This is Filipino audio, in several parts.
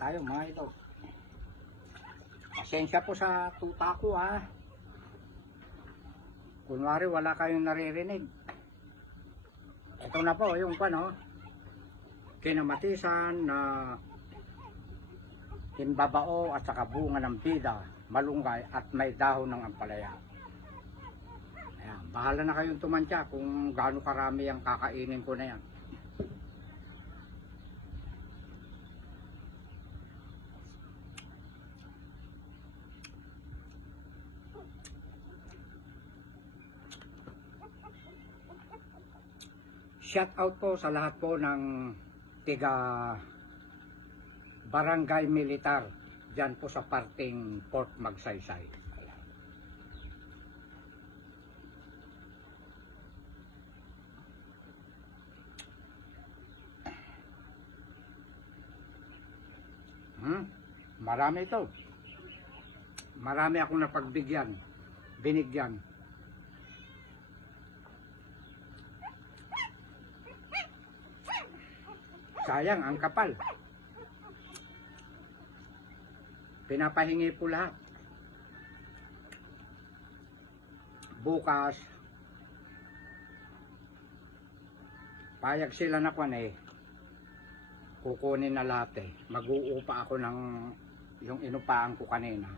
tayo mga ito. Pasensya po sa tuta ko ha. Kunwari wala kayong naririnig. Ito na po yung kinamatisan na himbabao at saka bunga ng bida, malunggay at may dahon ng ampalaya. Ayan, bahala na kayong tumantya kung gaano karami ang kakainin ko na yan. Shout out po sa lahat po ng tiga Barangay Militar dyan po sa parting Port Magsaysay. Marami ito. Marami akong napagbigyan, binigyan. Sayang, ang kapal. Pinapahingi po lahat. Bukas, payag sila na kukunin na lahat Mag-uupa ako ng yung inupaan ko kanina.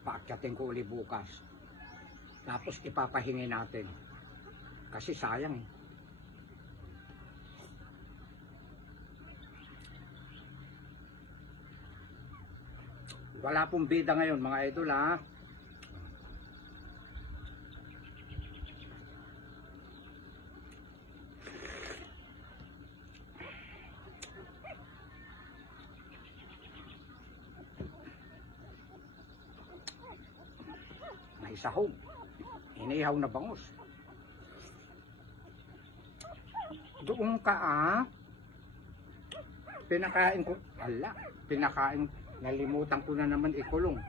Paakyatin ko uli bukas. Tapos ipapahingi natin. Kasi sayang Wala pong bida ngayon mga idol ha. May sahog. Inihaw na bangus. Doon ka Pinakain ko. Pinakain. Nalimutan ko na naman ikulong.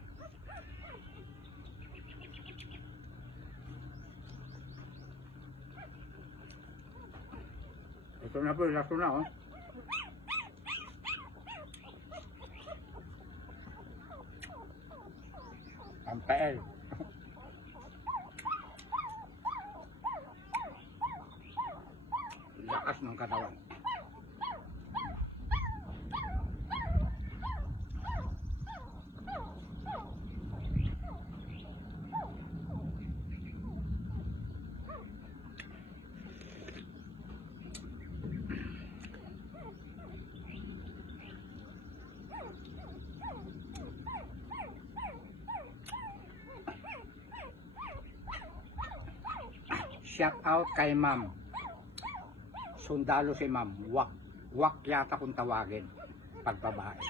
Ito na po, lato na Ang pael. Lakas ng katawan. Shout out kay ma'am. Sundalo si ma'am. Wak yata kung tawagin. Pag babae.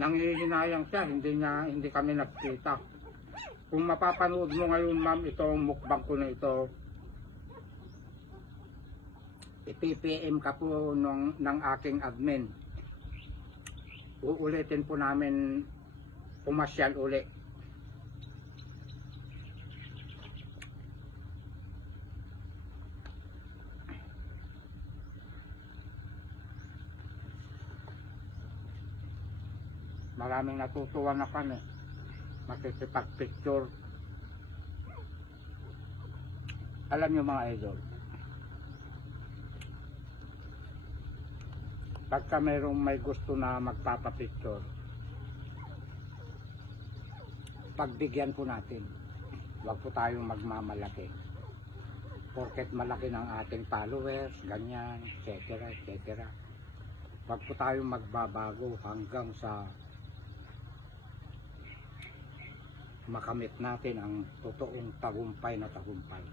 Nanghihinayang siya. Hindi kami nagkita. Kung mapapanood mo ngayon ma'am, itong mukbang ko na ito, i-PPM ka po ng aking admin. Uulitin po namin pumasyal uli. Maraming natutuwa na kami. Makikipag-picture. Alam nyo mga idol, pagka mayroong may gusto na magpapapicture, pagbigyan po natin. Huwag po tayong magmamalaki. Porket malaki ng ating followers, ganyan, etc. etc. Huwag po tayong magbabago hanggang sa makamit natin ang totoong tagumpay na tagumpay.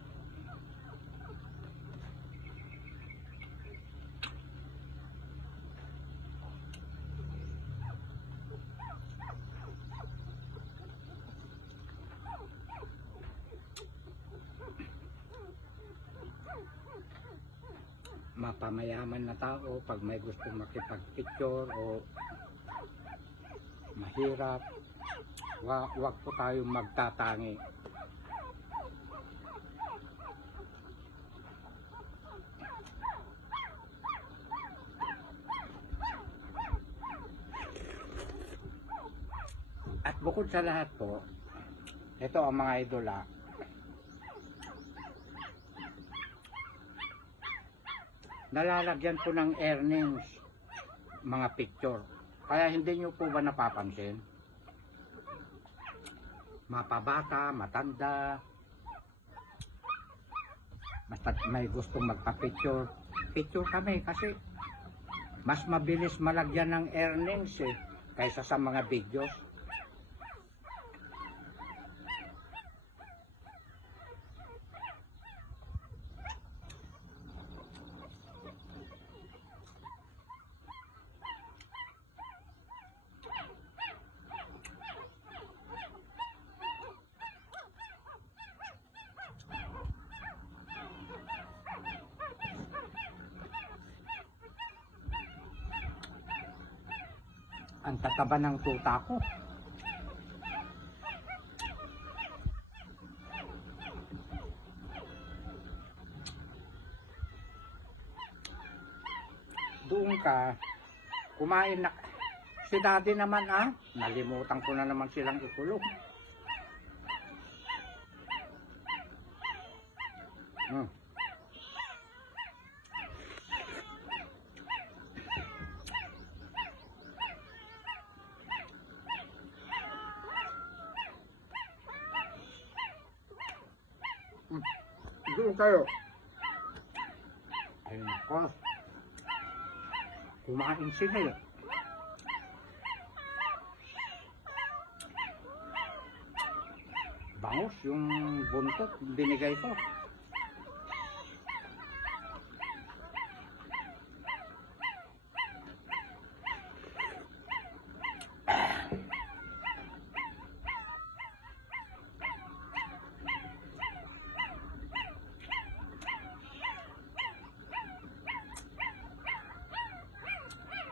Mapamayaman na tao pag may gustong makipag-picture o mahirap, wag po tayong magtatangi. bukod sa lahat po, ito ang mga idola. Nalalagyan po ng earnings mga picture. Kaya hindi nyo po ba napapansin? Mapabata, matanda, basta may gustong magpa-picture, picture kami kasi mas mabilis malagyan ng earnings kaysa sa mga videos. Ang tataba ng tuta ko. Doon ka, kumain na. Si daddy naman nalimutan ko na naman silang ikulong. Doon kayo. Ayun ako. Kumain sila Bangus yung buntot binigay ko.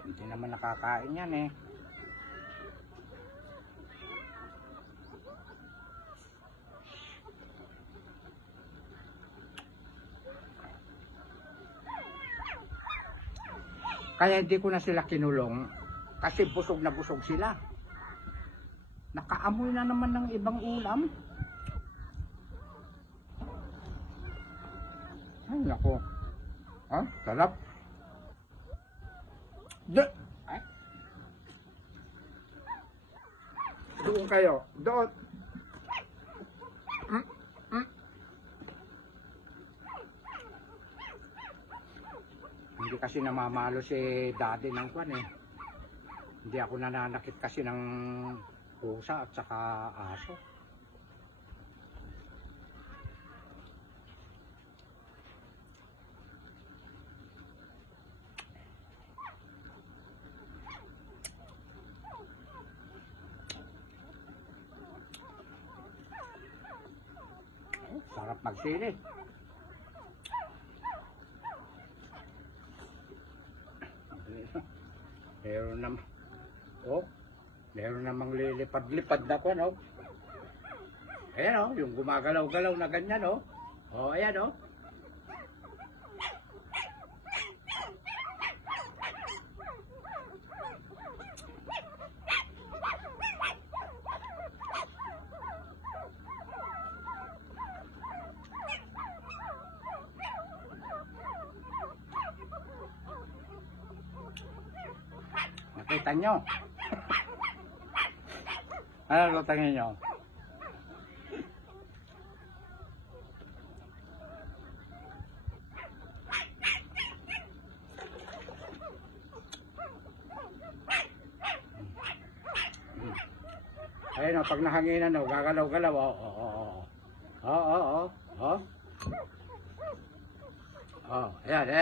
Hindi naman nakakain yan Kaya hindi ko na sila kinulong kasi busog na busog sila. Nakaamoy na naman ng ibang ulam. Ay nako. Sarap. Ay. Doon kayo. Doon. Hindi kasi namamalo si daddy ng kwan Hindi ako nananakit kasi ng pusa at saka aso. Sarap magsilid. Meron namang lilipad-lipad na ko Ayan yung gumagalaw-galaw na ganyan ayan Nakita nyo? Ano tingin nyo? Ayun pag nahanginan gagalaw-galaw ayan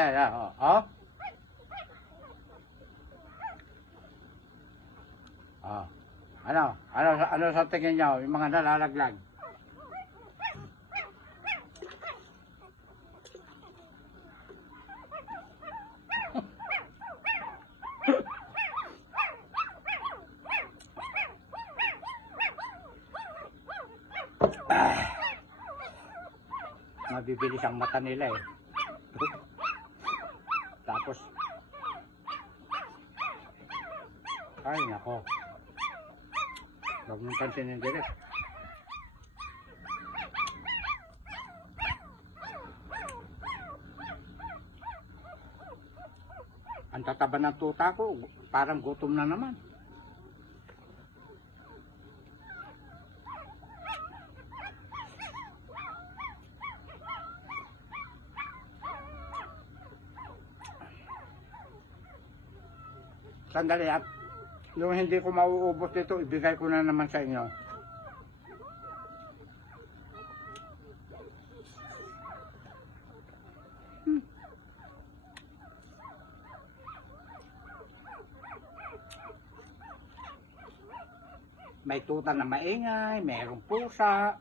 Ano sa tingin nyo, yung mga nalalaglag? Mabibilis ang mata nila Tapos, ay nako. Huwag mong pansinin direct. Ang tataba ng tuta ko, parang gutom na naman. Sandali at yung hindi ko mauubos dito, ibigay ko na naman sa inyo. May tuta na maingay, mayroong pusa.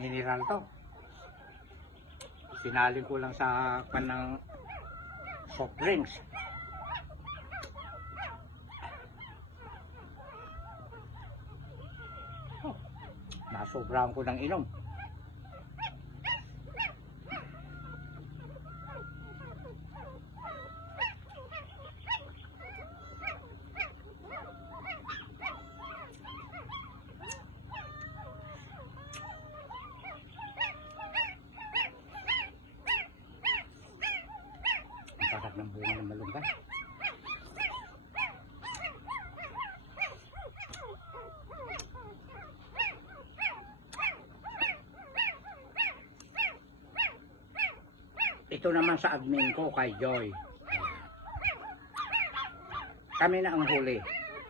Hiniran to. Sinalin ko lang sa panang soft drinks. Oh, nasobrahan ko ng inom. Sarap ng bunga ng malunggay. Ito naman sa admin ko kay Joy. Kami na ang huli.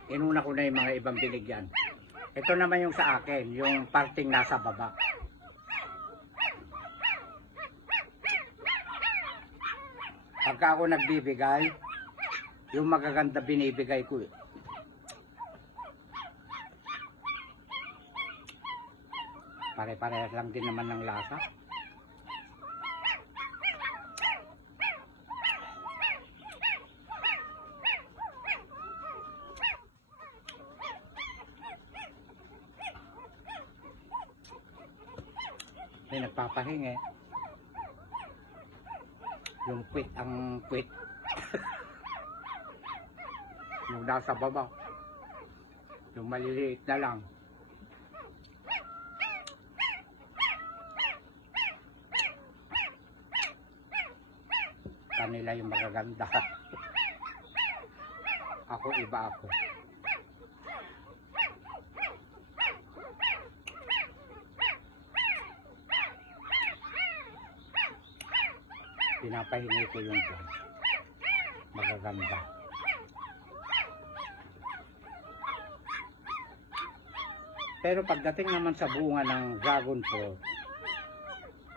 Inuna ko na yung mga ibang binigyan. Ito naman yung sa akin, yung parting nasa baba. Pagka ako nagbibigay, yung magaganda binibigay ko. Pare-parehas lang din naman ng lasa. May nagpapahingi. Yung quit ang quit. Yung nasa baba. Yung maliliit na lang. Kanila yung magaganda. Ako iba ako. Pinapahingi ko yung magaganda. Pero pagdating naman sa bunga ng dragon fruit,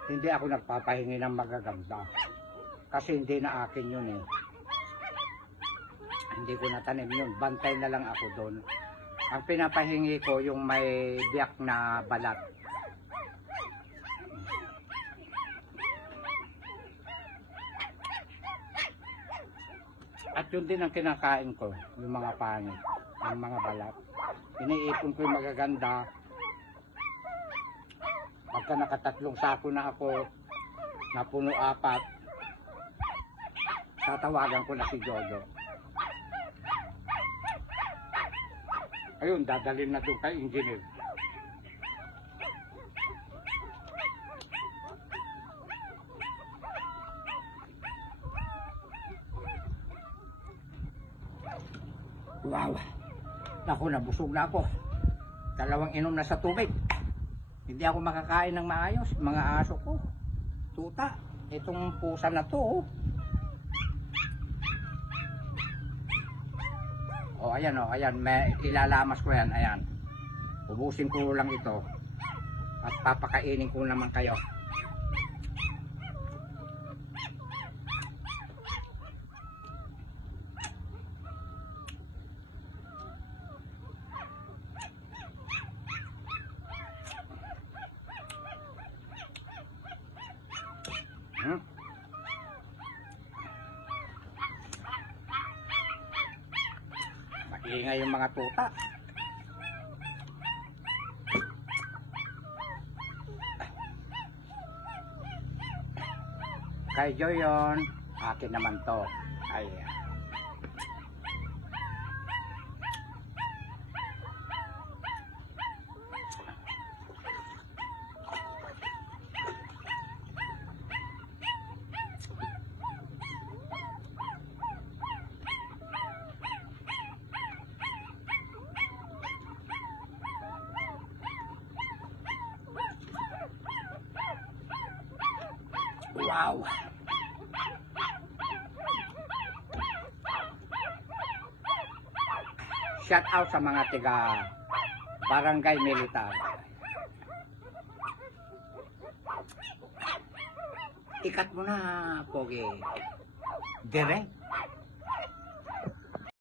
hindi ako nagpapahingi ng magaganda. Kasi hindi na akin yun eh. Hindi ko natanim yun. Bantay na lang ako doon. Ang pinapahingi ko yung may biyak na balat. At yun din ang kinakain ko, yung mga pangit, yung mga balat. Iniipon ko yung magaganda. Pagka nakatatlong sako na ako, napuno 4, tatawagan ko na si Jojo. Ayun, dadalhin na doon kay engineer. Wow! Naku, nabusog na ako. 2 inom na sa tubig. Hindi ako makakain ng maayos. Mga aso ko. Tuta. Itong pusa na to. Oh, ayan oh, ayan. May ilalamas ko yan. Ayan. Ubusin ko lang ito. At papakainin ko naman kayo. Ingay yung mga tuta. Kay Joy yun, akin naman to. Ayan. Wow! Shout out sa mga tiga Barangay Militar. Ikat mo na, Pogi. Direct.